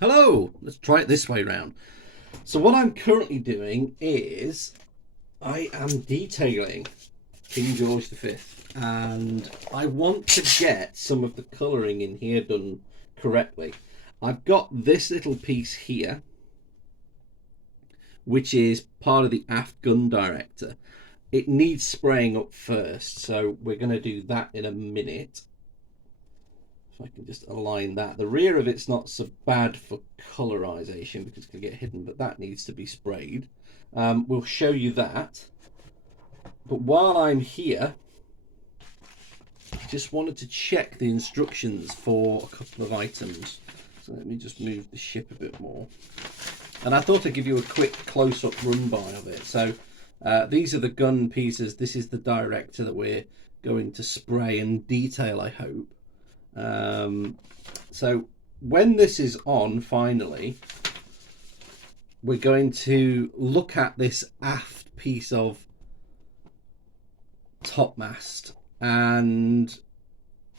Hello, let's try it this way round. So what I'm currently doing is I am detailing King George V, and I want to get some of the colouring in here done correctly. I've got this little piece here, which is part of the aft gun director. It needs spraying up first, so we're going to do that in a minute. I can just align that. The rear of it's not so bad for colorization because it's going to get hidden, but that needs to be sprayed. We'll show you that. But while I'm here, I just wanted to check the instructions for a couple of items. So let me just move the ship a bit more. And I thought I'd give you a quick close-up run-by of it. So these are the gun pieces. This is the director that we're going to spray and detail, I hope. So when this is on, finally, we're going to look at this aft piece of topmast, and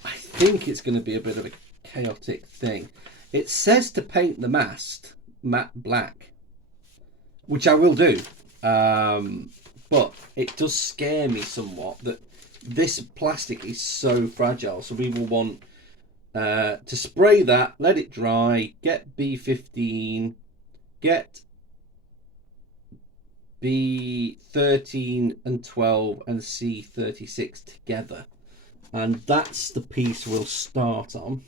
I think it's going to be a bit of a chaotic thing. It says to paint the mast matte black, which I will do, but it does scare me somewhat that this plastic is so fragile, so we will want to spray that, let it dry, get B15, get B13 and 12 and C36 together, and that's the piece we'll start on.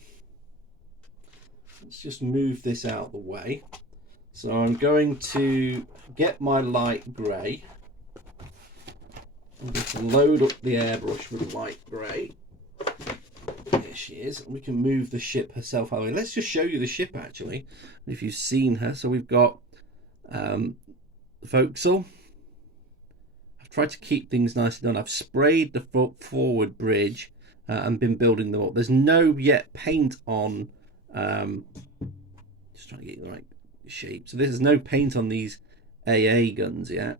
Let's just move this out of the way. So I'm going to get my light grey. I'm going to load up the airbrush with light grey. There she is. And we can move the ship herself out of the way. Let's just show you the ship actually, if you've seen her. So we've got the forecastle. I've tried to keep things nicely done. I've sprayed the forward bridge and been building them up. There's no yet paint on. Just trying to get the right shape. So there's no paint on these AA guns yet.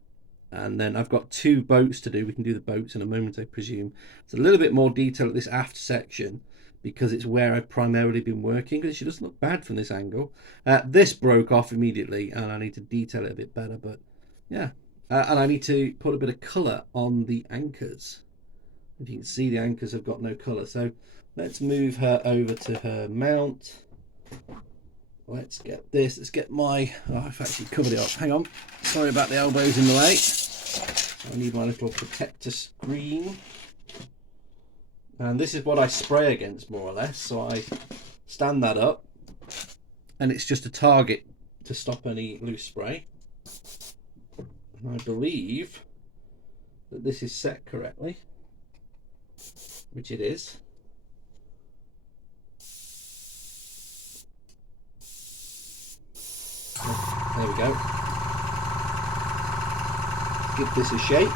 And then I've got two boats to do. We can do the boats in a moment, I presume. It's a little bit more detail at this aft section because it's where I've primarily been working, because she doesn't look bad from this angle. This broke off immediately and I need to detail it a bit better, but yeah. And I need to put a bit of colour on the anchors. If you can see, the anchors have got no colour. So let's move her over to her mount. Let's get this. Let's get my... Oh, I've actually covered it up. Hang on. Sorry about the elbows in the way. I need my little protector screen. And this is what I spray against, more or less. So I stand that up. And it's just a target to stop any loose spray. And I believe that this is set correctly. Which it is. There we go. Give this a shake.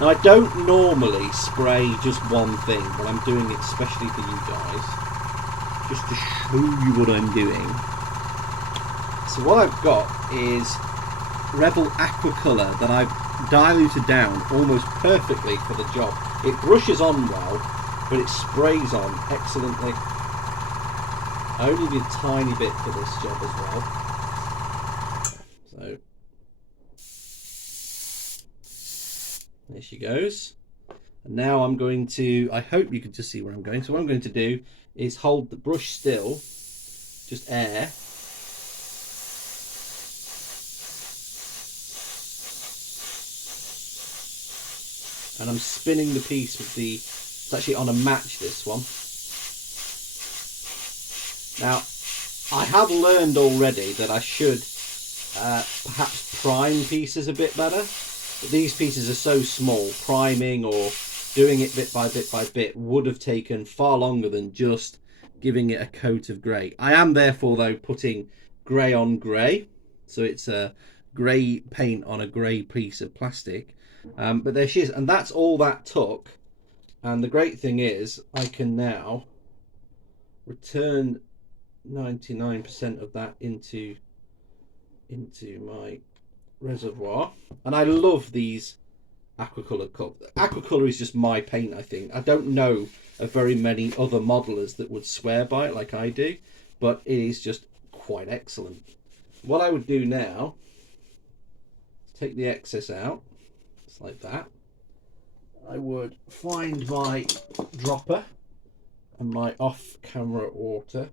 Now, I don't normally spray just one thing, but I'm doing it especially for you guys, just to show you what I'm doing. So what I've got is Rebel Aqua Colour that I've diluted down almost perfectly for the job. It brushes on well, but it sprays on excellently. I only need a tiny bit for this job as well. So there she goes. And now I'm going to, I hope you can just see where I'm going. So what I'm going to do is hold the brush still, just air. And I'm spinning the piece with the, it's actually on a match, this one. Now, I have learned already that I should perhaps prime pieces a bit better. But these pieces are so small, priming or doing it bit by bit by bit would have taken far longer than just giving it a coat of grey. I am therefore, though, putting grey on grey. So it's a grey paint on a grey piece of plastic. But there she is. And that's all that took. And the great thing is I can now return 99% of that into my reservoir. And I love these aquacolor cups. Aquacolor is just my paint, I think. I don't know of very many other modelers that would swear by it like I do, but it is just quite excellent. What I would do now is take the excess out, just like that. I would find my dropper and my off-camera water,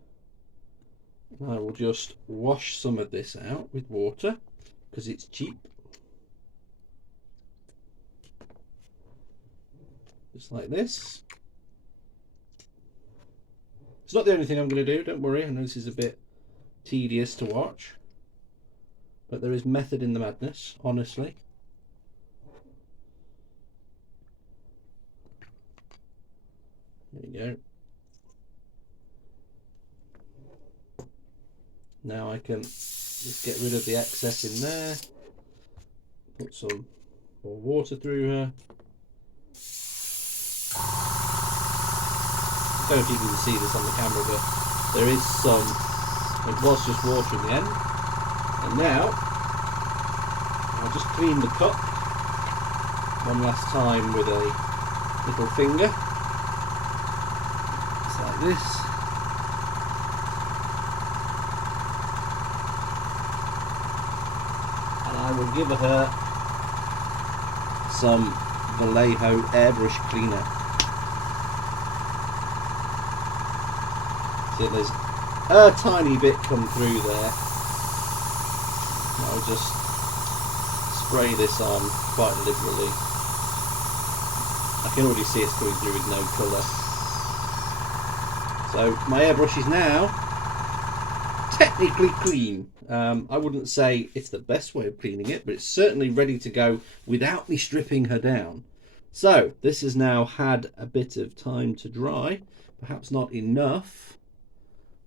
and I will just wash some of this out with water because it's cheap. Just like this. It's not the only thing I'm going to do, don't worry. I know this is a bit tedious to watch, but there is method in the madness, honestly. There you go. Now I can just get rid of the excess in there. Put some more water through her. I don't know if you can see this on the camera, but there is some. It was just water in the end. And now I'll just clean the cup one last time with a little finger. Just like this. And I will give her some Vallejo airbrush cleaner. See, there's a tiny bit come through there. I'll just spray this on quite liberally. I can already see it's coming through with no colour. So my airbrush is now technically clean. I wouldn't say it's the best way of cleaning it, but it's certainly ready to go without me stripping her down. So this has now had a bit of time to dry, perhaps not enough,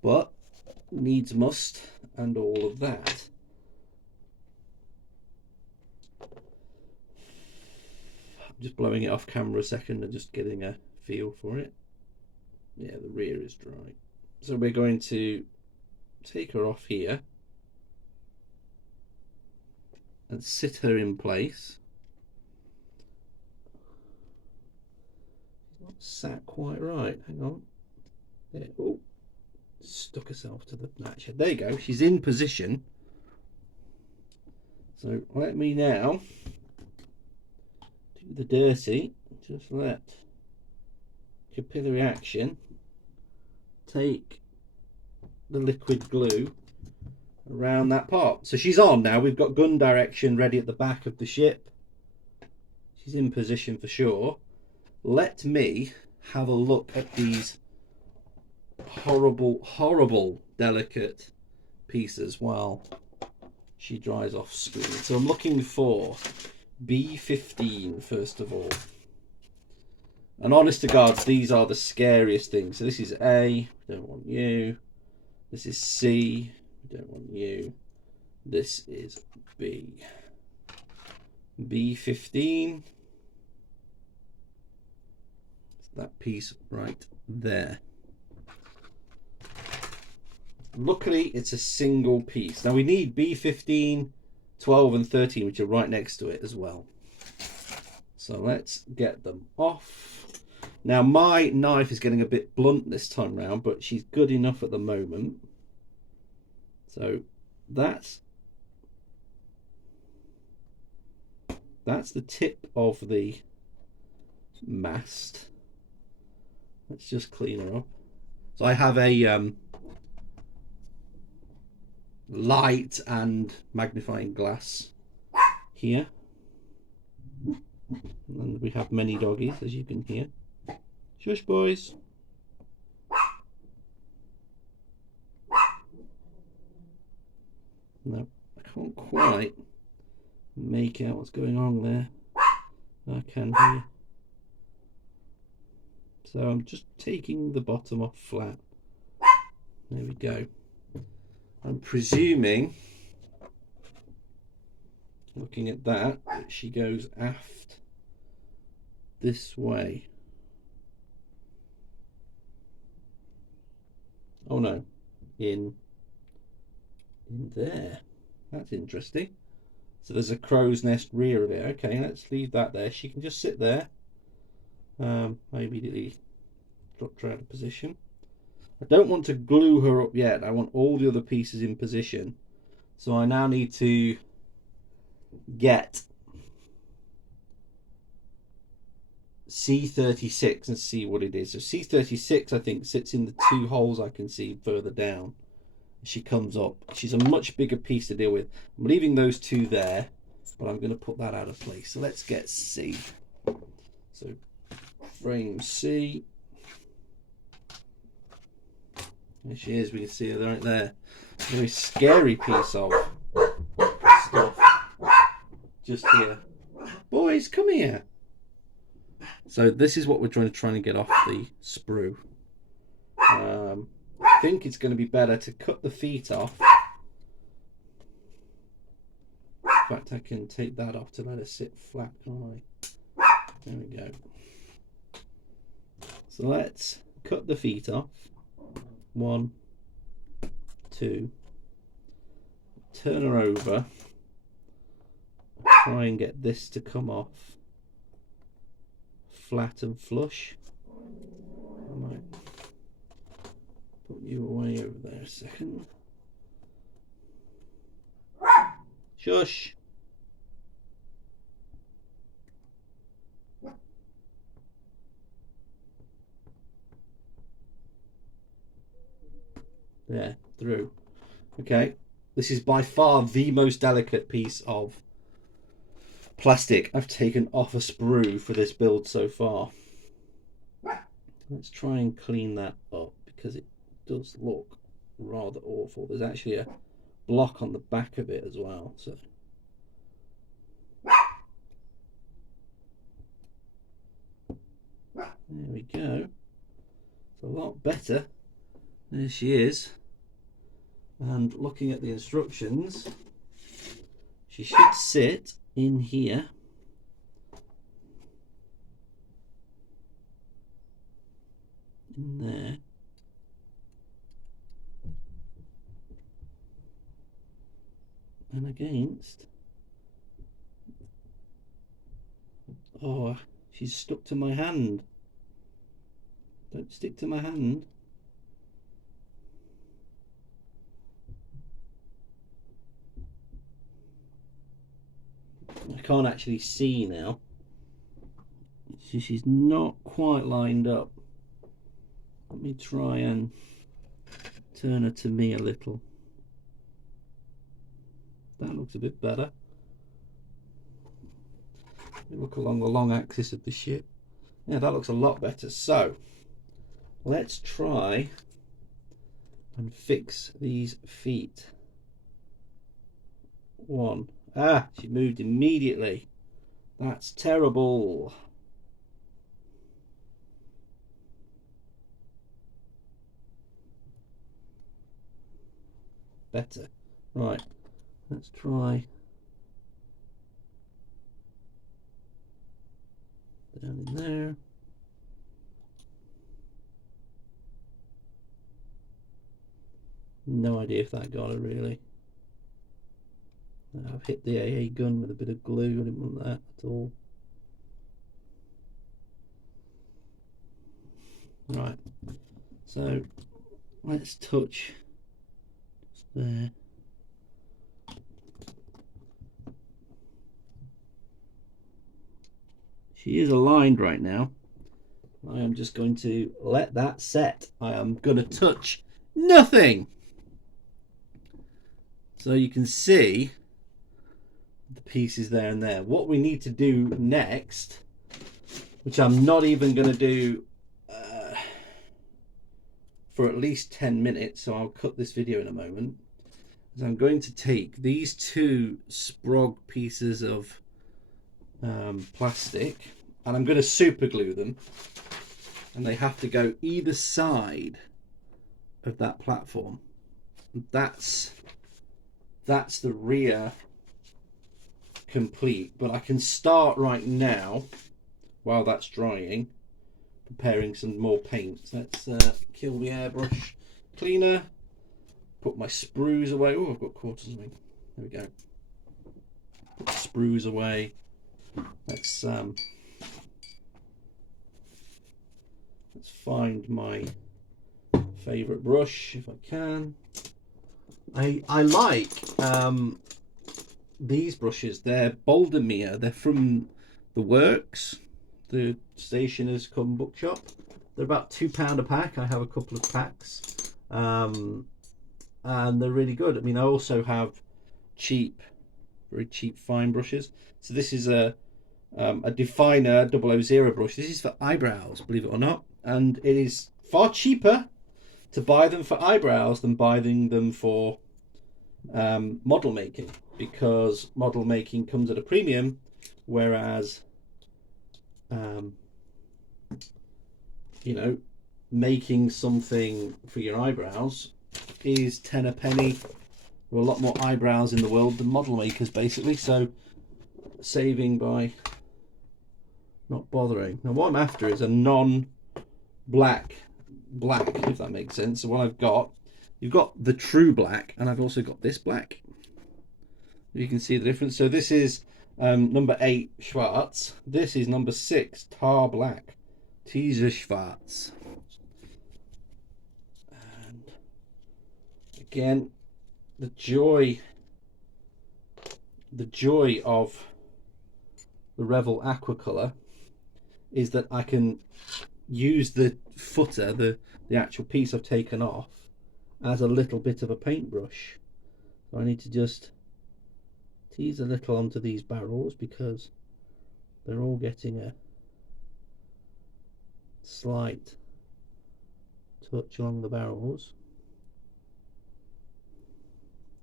but needs must and all of that. I'm just blowing it off camera a second and just getting a feel for it. Yeah, the rear is dry. So we're going to take her off here and sit her in place. She's not sat quite right. Hang on. There. Oh. Stuck herself to the latch. There you go. She's in position. So let me now do the dirty. Just let capillary action take the liquid glue around that part. So she's on now. We've got gun direction ready at the back of the ship. She's in position for sure. Let me have a look at these horrible delicate pieces while she dries off screen. So I'm looking for B15 first of all, and honest to God, these are the scariest things. So this is A, we don't want you. This is C, we don't want you. This is B. B15, that piece right there. Luckily, it's a single piece. Now we need B15, 12 and 13, which are right next to it as well. So let's get them off. Now my knife is getting a bit blunt this time round, but she's good enough at the moment. So that's the tip of the mast. Let's just clean her up. So I have a light and magnifying glass here, and we have many doggies, as you can hear. Shush, boys. No, I can't quite make out what's going on there. I can hear. So I'm just taking the bottom off flat. There we go. I'm presuming, looking at that she goes aft this way. Oh no, in there. That's interesting. So there's a crow's nest rear of it. Okay, let's leave that there. She can just sit there. I immediately dropped her out of position. I don't want to glue her up yet. I want all the other pieces in position. So I now need to get C36 and see what it is. So C36, I think, sits in the two holes I can see further down. She comes up. She's a much bigger piece to deal with. I'm leaving those two there, but I'm going to put that out of place. So let's get C. So frame C. There she is. We can see her right there. A very scary piece of stuff. Just here. Boys, come here. So this is what we're trying to get off the sprue. I think it's going to be better to cut the feet off. In fact, I can take that off to let her sit flat, can't I? There we go. So let's cut the feet off. 1, 2. Turn her over. Try and get this to come off flat and flush. I might put you away over there a second. Shush. There, through. Okay, this is by far the most delicate piece of plastic I've taken off a sprue for this build so far. Let's try and clean that up because it does look rather awful. There's actually a block on the back of it as well. So there we go. It's a lot better. There she is. And looking at the instructions, she should sit in here. In there. And against. Oh, she's stuck to my hand. Don't stick to my hand. I can't actually see now. She's not quite lined up. Let me try and turn her to me a little. That looks a bit better. Look along the long axis of the ship. Yeah, that looks a lot better. So let's try and fix these feet. One. Ah, she moved immediately. That's terrible. Better. Right. Let's try down in there. No idea if that got her really. I've hit the AA gun with a bit of glue. I didn't want that at all. Right. So let's touch just there. She is aligned right now. I am just going to let that set. I am going to touch nothing. So you can see the pieces there and there. What we need to do next, which I'm not even going to do for at least 10 minutes, so I'll cut this video in a moment, is I'm going to take these two Sprog pieces of plastic and I'm going to super glue them, and they have to go either side of that platform. That's the rear complete, but I can start right now while that's drying preparing some more paint. Let's kill the airbrush cleaner, put my sprues away. Oh, I've got quarters of me. There we go. Put the sprues away. Let's find my favourite brush, if I can. I like these brushes. They're Bouldermere. They're from the Works, the stationer's cum bookshop. They're about £2 a pack. I have a couple of packs, and they're really good. I mean, I also have very cheap fine brushes. So this is a Definer 000 brush. This is for eyebrows, believe it or not, and it is far cheaper to buy them for eyebrows than buying them for model making, because model making comes at a premium, whereas you know, making something for your eyebrows is 10 a penny. There are a lot more eyebrows in the world than model makers, basically, so saving by not bothering. Now what I'm after is a non-black black, if that makes sense. So what I've got, you've got the true black, and I've also got this black. You can see the difference. So this is number 8 Schwarz. This is number 6 Tar Black, Teaser Schwarz. And again, the joy of the Revel Aquacolor is that I can use the footer, the actual piece I've taken off, as a little bit of a paintbrush. So I need to just tease a little onto these barrels because they're all getting a slight touch along the barrels,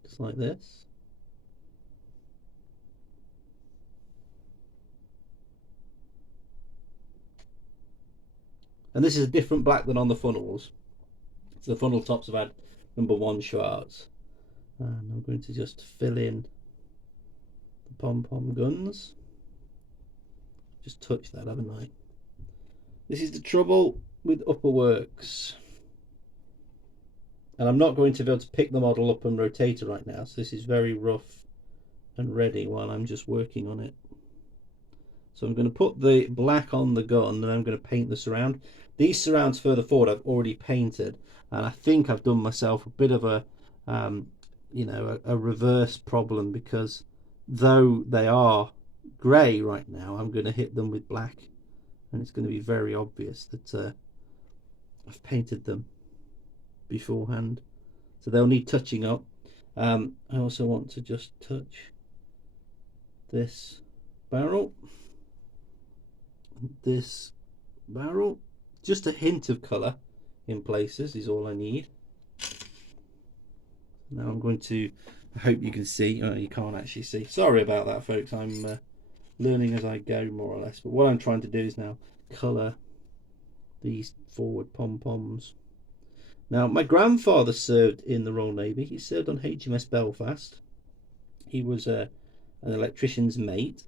just like this. And this is a different black than on the funnels. So the funnel tops have had number 1 Schwarz. And I'm going to just fill in the pom-pom guns. Just touched that, haven't I? This is the trouble with upper works. And I'm not going to be able to pick the model up and rotate it right now, so this is very rough and ready while I'm just working on it. So I'm going to put the black on the gun, and I'm going to paint the surround. These surrounds further forward I've already painted, and I think I've done myself a bit of a you know, a reverse problem, because though they are grey right now, I'm going to hit them with black, and it's going to be very obvious that I've painted them beforehand, so they'll need touching up. I also want to just touch this barrel, this barrel, just a hint of colour in places is all I need. Now I'm going to, I hope you can see, oh, you can't actually see, sorry about that folks, I'm learning as I go more or less, but what I'm trying to do is now colour these forward pom-poms. Now my grandfather served in the Royal Navy. He served on HMS Belfast. He was an electrician's mate,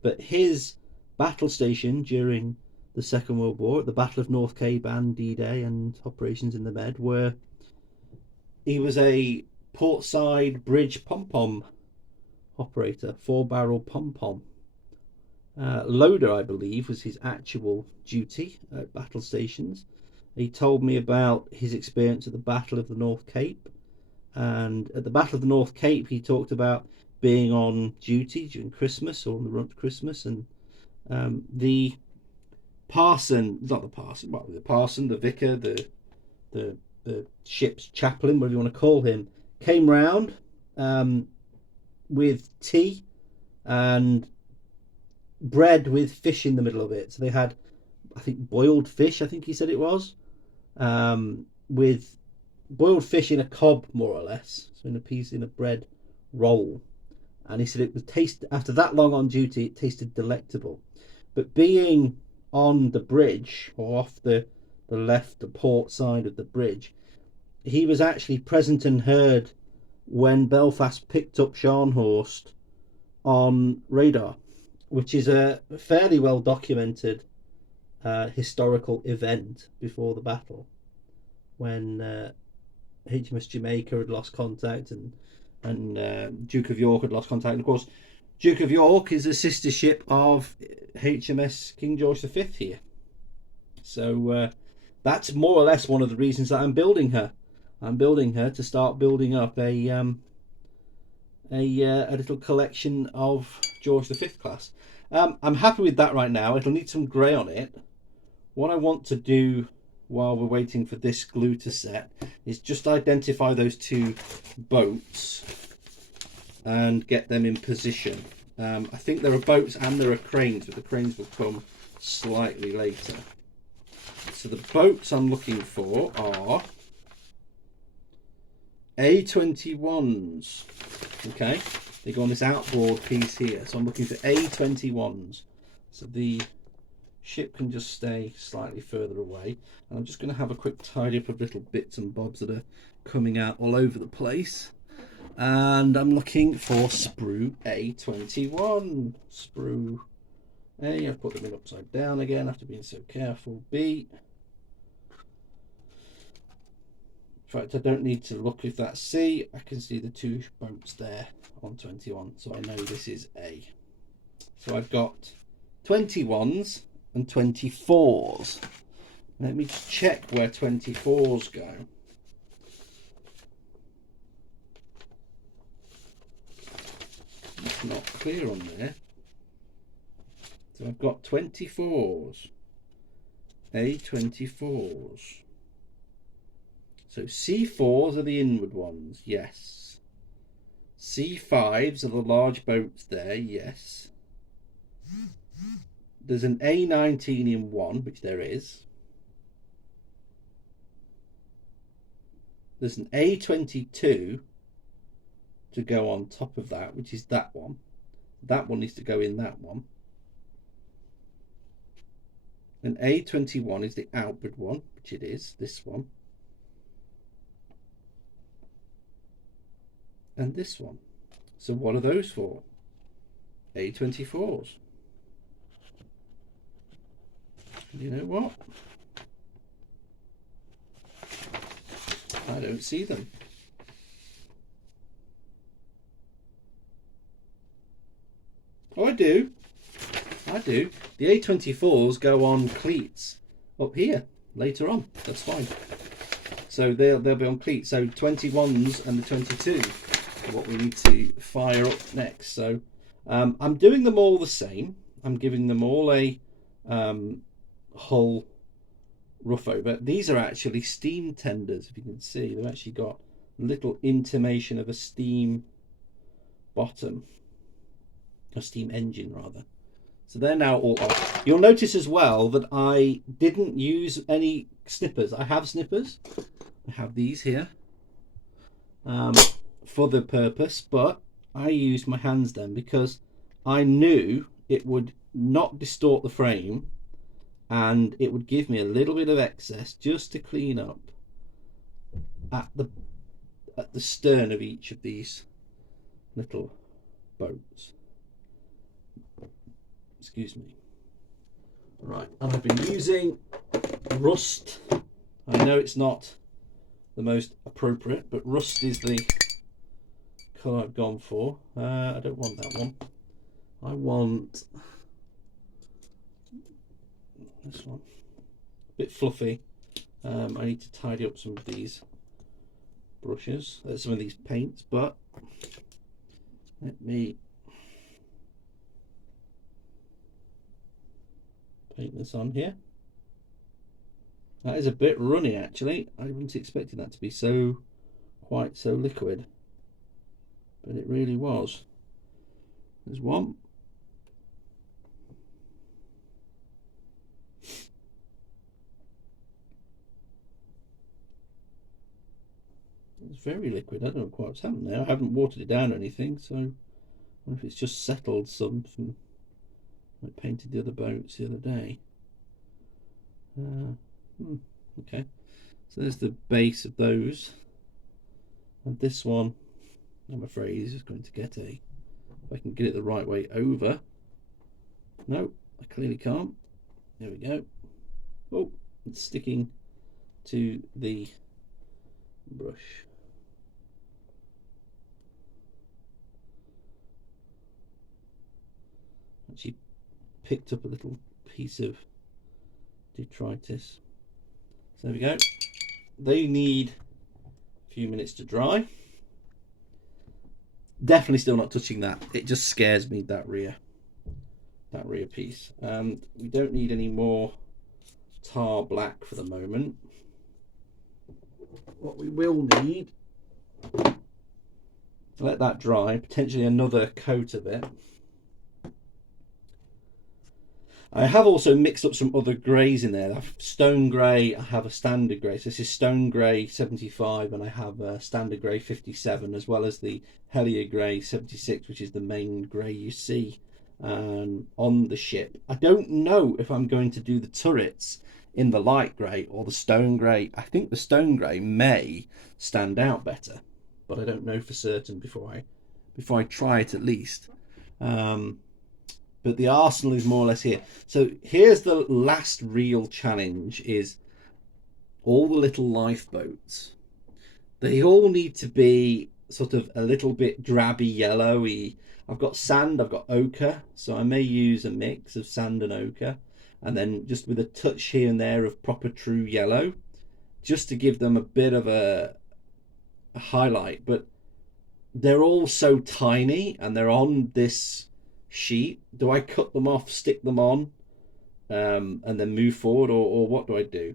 but his battle station during the Second World War, at the Battle of North Cape and D-Day and operations in the Med, where he was a portside bridge pom-pom operator, 4-barrel pom-pom. Loader, I believe, was his actual duty at battle stations. He told me about his experience at the Battle of the North Cape, and at the Battle of the North Cape he talked about being on duty during Christmas, or on the run to Christmas, and the parson, not the parson, well, the parson, the vicar, the ship's chaplain, whatever you want to call him, came round with tea and bread with fish in the middle of it. So they had, I think, boiled fish, I think he said it was, with boiled fish in a cob, more or less, so in a piece, in a bread roll. And he said it would taste, after that long on duty, it tasted delectable. But being on the bridge, or off the left, the port side of the bridge, he was actually present and heard when Belfast picked up Scharnhorst on radar, which is a fairly well documented historical event before the battle, when HMS Jamaica had lost contact, and Duke of York had lost contact. And of course, Duke of York is a sister ship of HMS King George V here. So that's more or less one of the reasons that I'm building her. I'm building her to start building up a little collection of George V class. I'm happy with that right now. It'll need some grey on it. What I want to do while we're waiting for this glue to set is just identify those two boats and get them in position. I think there are boats and there are cranes, but the cranes will come slightly later. So the boats I'm looking for are A21s. Okay, they go on this outboard piece here. So I'm looking for A21s. So the ship can just stay slightly further away. And I'm just going to have a quick tidy up of little bits and bobs that are coming out all over the place. And I'm looking for sprue A21. Sprue A. I've put them in upside down again after being so careful. B. In fact, I don't need to look if that's C. I can see the two boats there on 21, so I know this is A. So I've got 21s and 24s. Let me just check where 24s go. It's not clear on there. So I've got 24s. A24s. So C4s are the inward ones, yes. C5s are the large boats there, yes. There's an A19 in one, which there is. There's an A22 to go on top of that, which is that one. That one needs to go in that one. An A21 is the outward one, which it is, this one. And this one. So what are those for? A24s. You know what? I don't see them. Oh, I do. I do. The A24s go on cleats up here later on. That's fine. So they'll be on cleats. So 21s and the 22 are what we need to fire up next. So I'm doing them all the same. I'm giving them all a hull rough over. These are actually steam tenders, if you can see. They've actually got a little intimation of a steam bottom, a steam engine rather. So they're now all off. You'll notice as well that I didn't use any snippers. I have snippers. I have these here for the purpose, but I used my hands then because I knew it would not distort the frame and it would give me a little bit of excess just to clean up at the stern of each of these little boats. Excuse me. Right, and I've been using rust. I know it's not the most appropriate, but rust is the colour I've gone for. I don't want that one. I want this one. A bit fluffy. I need to tidy up some of these brushes, some of these paints, but let me paint this on here. That is a bit runny actually. I wasn't expecting that to be quite so liquid, but it really was. There's one. It's very liquid. I don't know quite what's happened there. I haven't watered it down or anything, so I wonder if it's just settled some from I painted the other boats the other day. Okay, so there's the base of those, and this one I'm afraid is just going to get if I can get it the right way over. No, I clearly can't. There we go. Oh, it's sticking to the brush. Actually picked up a little piece of detritus. There we go. They need a few minutes to dry. Definitely still not touching that. It just scares me, that rear piece. We don't need any more tar black for the moment. What we will need, to let that dry, potentially another coat of it. I have also mixed up some other greys in there. I have stone grey, I have a standard grey. So this is stone grey 75 and I have a standard grey 57, as well as the Hellier grey 76, which is the main grey you see on the ship. I don't know if I'm going to do the turrets in the light grey or the stone grey. I think the stone grey may stand out better, but I don't know for certain before I try it at least. But the arsenal is more or less here. So here's the last real challenge, is all the little lifeboats. They all need to be sort of a little bit drabby yellowy. I've got sand, I've got ochre, so I may use a mix of sand and ochre, and then just with a touch here and there of proper true yellow, just to give them a bit of a highlight. But they're all so tiny and they're on this sheet. Do I cut them off, stick them on, and then move forward, or what do I do?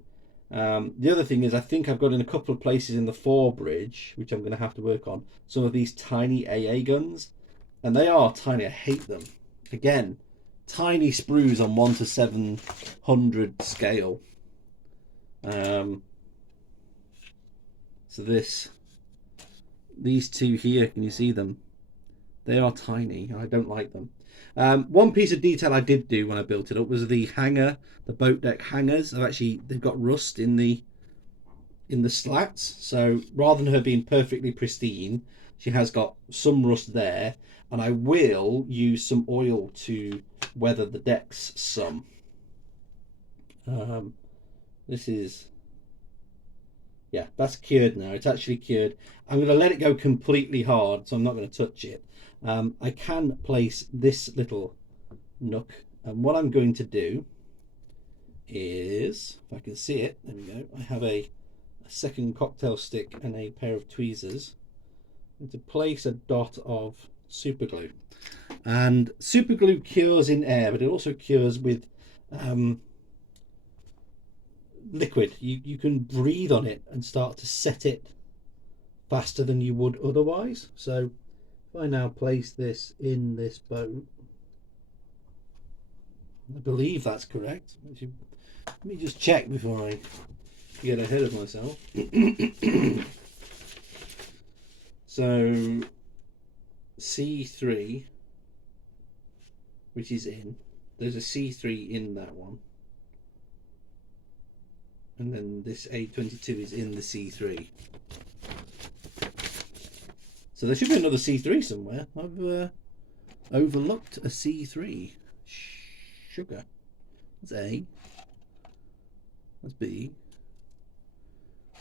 The other thing is, I think I've got in a couple of places in the forebridge, which I'm going to have to work on, some of these tiny AA guns, and they are tiny. I hate them. Again, tiny sprues on 1 to 700 scale. So these two here, can you see them? They are tiny. I don't like them. One piece of detail I did do when I built it up was the hanger, the boat deck hangers. They've got rust in the slats. So rather than her being perfectly pristine, she has got some rust there. And I will use some oil to weather the decks some. This is, yeah, that's cured now. It's actually cured. I'm going to let it go completely hard, so I'm not going to touch it. I can place this little nook, and what I'm going to do is, if I can see it, there we go, I have a second cocktail stick and a pair of tweezers, and to place a dot of super glue. And super glue cures in air, but it also cures with liquid. You can breathe on it and start to set it faster than you would otherwise. So if I now place this in this boat, I believe that's correct. Actually, let me just check before I get ahead of myself. So C3, which is in, there's a C3 in that one, and then this A22 is in the C3. So there should be another C3 somewhere. I've overlooked a C3. Sugar. That's A. That's B.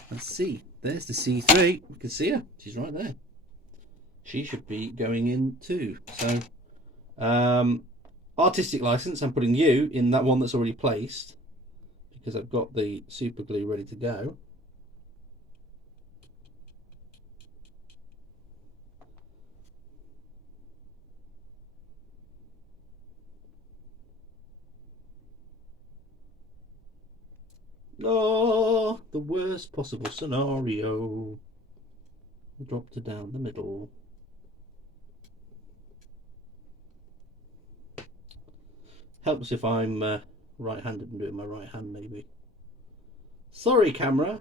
That's C. There's the C3. You can see her. She's right there. She should be going in too. So, artistic license, I'm putting you in that one that's already placed, because I've got the super glue ready to go. Oh, the worst possible scenario. Dropped her down the middle. Helps if I'm right-handed and do it with my right hand, maybe. Sorry, camera.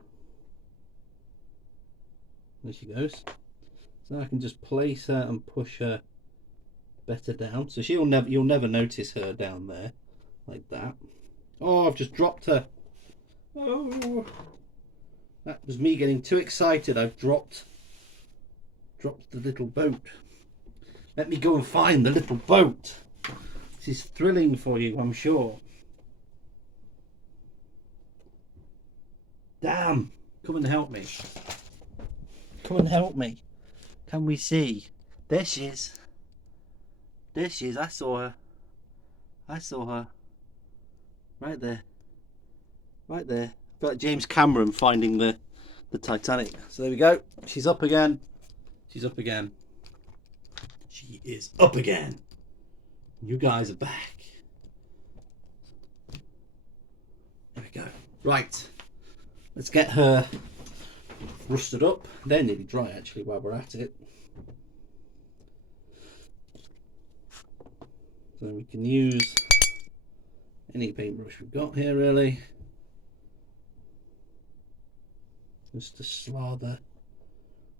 There she goes. So I can just place her and push her better down. So you'll never notice her down there like that. Oh, I've just dropped her. Oh, that was me getting too excited. I've dropped the little boat. Let me go and find the little boat. This is thrilling for you, I'm sure. Damn, come and help me. Come and help me. Can we see? There she is. There she is. I saw her. I saw her. Right there. Right there. Like James Cameron finding the Titanic. So there we go. She's up again. She's up again. She is up again. You guys are back. There we go. Right. Let's get her rusted up. They're nearly dry actually while we're at it. So we can use any paintbrush we've got here really. Just to slather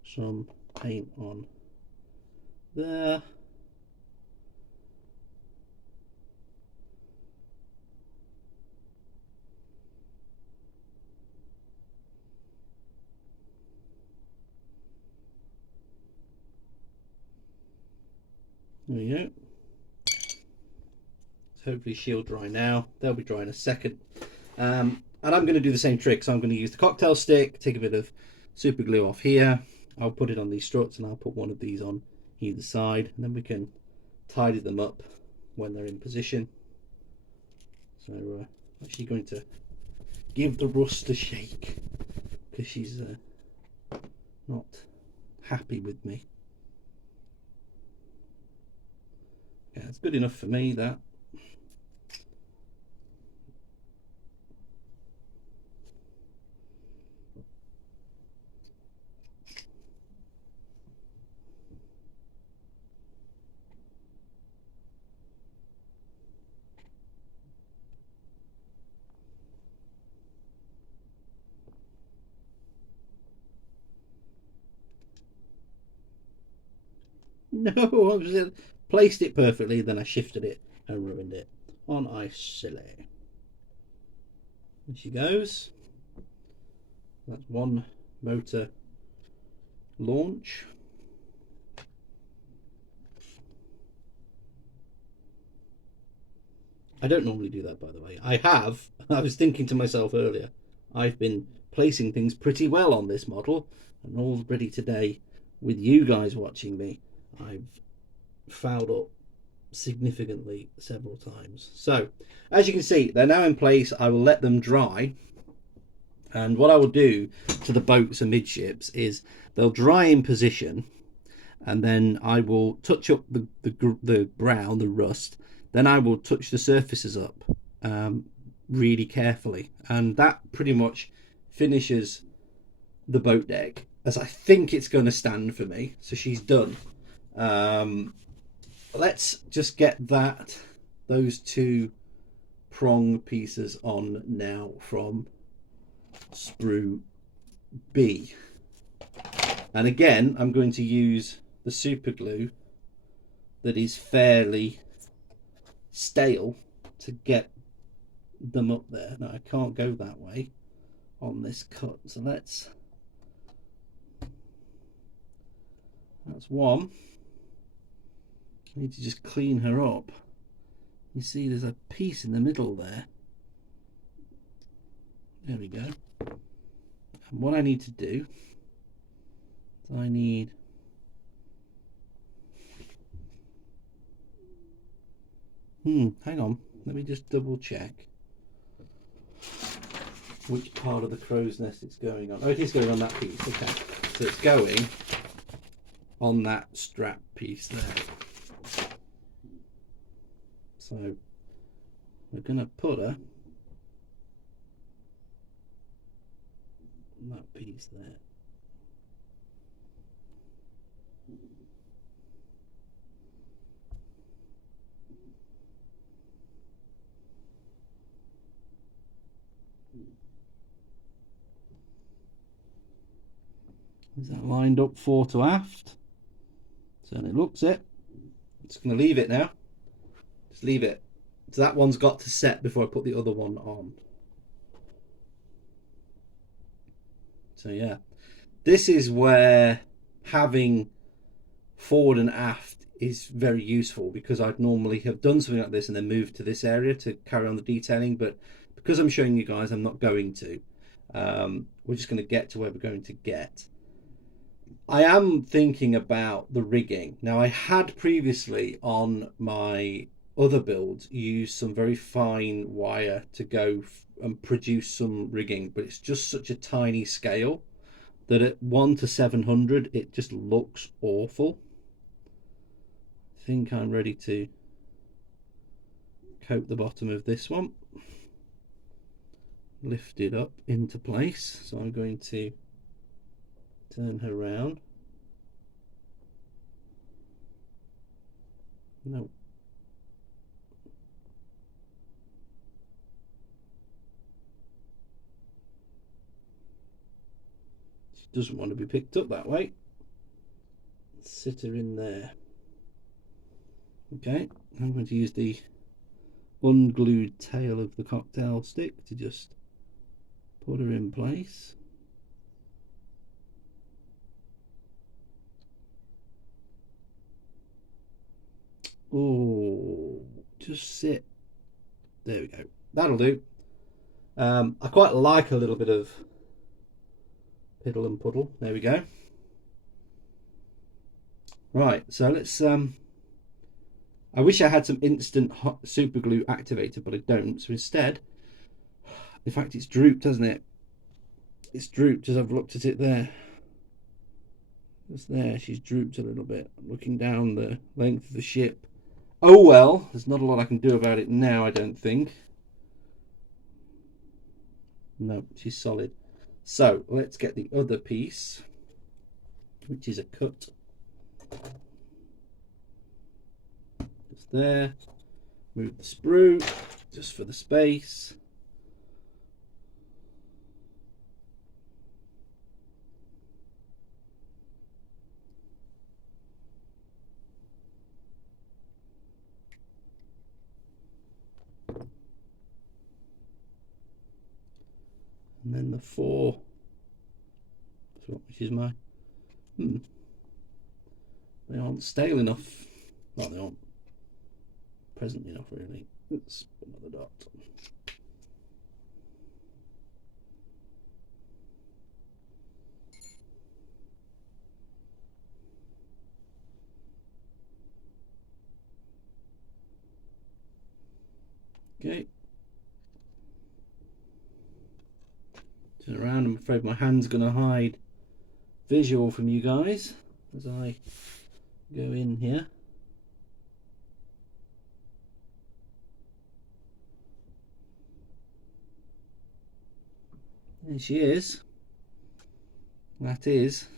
some paint on there. There we go. Hopefully she'll dry now. They'll be dry in a second. And I'm going to do the same trick. So I'm going to use the cocktail stick, take a bit of super glue off here. I'll put it on these struts and I'll put one of these on either side. And then we can tidy them up when they're in position. So I'm actually going to give the rust a shake because she's not happy with me. Yeah, it's good enough for me, that. No, I just placed it perfectly, then I shifted it and ruined it. On ice, silly. There she goes. That's one motor launch. I don't normally do that, by the way. I was thinking to myself earlier, I've been placing things pretty well on this model, and already today, with you guys watching me, I've fouled up significantly several times. So as you can see, they're now in place. I will let them dry, and what I will do to the boats and midships is they'll dry in position, and then I will touch up the brown, the rust. Then I will touch the surfaces up really carefully, and that pretty much finishes the boat deck as I think it's going to stand for me. So she's done. Let's just get those two prong pieces on now from sprue B. And again, I'm going to use the super glue that is fairly stale to get them up there. Now I can't go that way on this cut, so that's one. I need to just clean her up. You see there's a piece in the middle there. There we go. And what I need to do is I need hang on, let me just double check which part of the crow's nest it's going on. Oh, it is going on that piece. Okay, so it's going on that strap piece there. So we're going to put her on that piece there. Is that lined up fore to aft? Certainly looks it. I'm just going to leave it now. Just leave it. So that one's got to set before I put the other one on. So yeah, this is where having forward and aft is very useful, because I'd normally have done something like this and then moved to this area to carry on the detailing, but because I'm showing you guys, I'm not going to. We're just going to get to where we're going to get. I am thinking about the rigging. Now, I had previously on my other builds use some very fine wire to go and produce some rigging, but it's just such a tiny scale that at 1 to 700 it just looks awful. I think I'm ready to coat the bottom of this one, lift it up into place. So I'm going to turn her around. No. She doesn't want to be picked up that way. Sit her in there. Okay, I'm going to use the unglued tail of the cocktail stick to just put her in place. Oh, just sit. There we go. That'll do. I quite like a little bit of piddle and puddle. There we go. Right, so let's I wish I had some instant hot super glue activated, but I don't. So instead, in fact, it's drooped, hasn't it? It's drooped as I've looked at it there. Just there, she's drooped a little bit. I'm looking down the length of the ship. Oh well, there's not a lot I can do about it now, I don't think. No, she's solid. So let's get the other piece, which is a cut. Just there. Move the sprue just for the space. And then the 4, which is my, they aren't stale enough. Well, they aren't present enough, really. Let's put another dot. Okay. Turn around. I'm afraid my hand's going to hide visual from you guys as I go in here. There she is. That is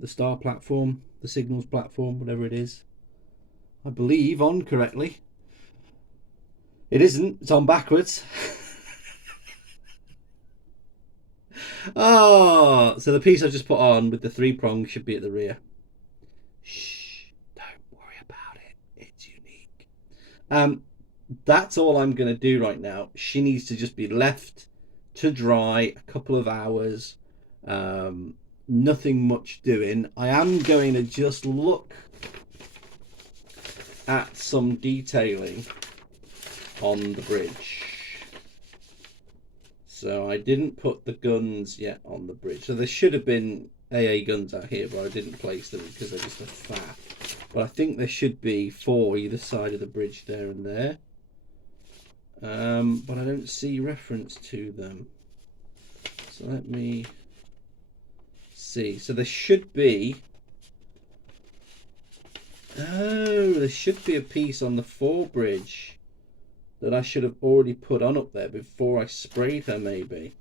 the star platform, the signals platform, whatever it is. I believe on correctly. It isn't, it's on backwards. Oh, so the piece I just put on with the 3 prongs should be at the rear. Shh, don't worry about it. It's unique. That's all I'm going to do right now. She needs to just be left to dry a couple of hours. Nothing much doing. I am going to just look at some detailing on the bridge. So I didn't put the guns yet on the bridge. So there should have been AA guns out here, but I didn't place them because they're just a faff. But I think there should be 4 either side of the bridge there and there. But I don't see reference to them. So let me see. So there should be... Oh, there should be a piece on the 4 bridge that I should have already put on up there before I sprayed her, maybe.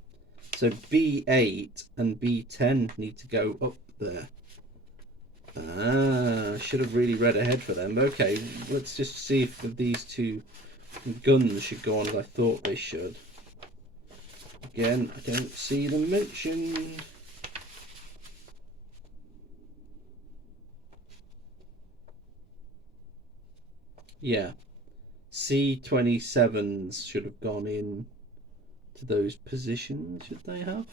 So B8 and B10 need to go up there. I should have really read ahead for them. Okay, let's just see if these 2 guns should go on as I thought they should. Again, I don't see them mentioned. Yeah. C27s should have gone in to those positions, should they have?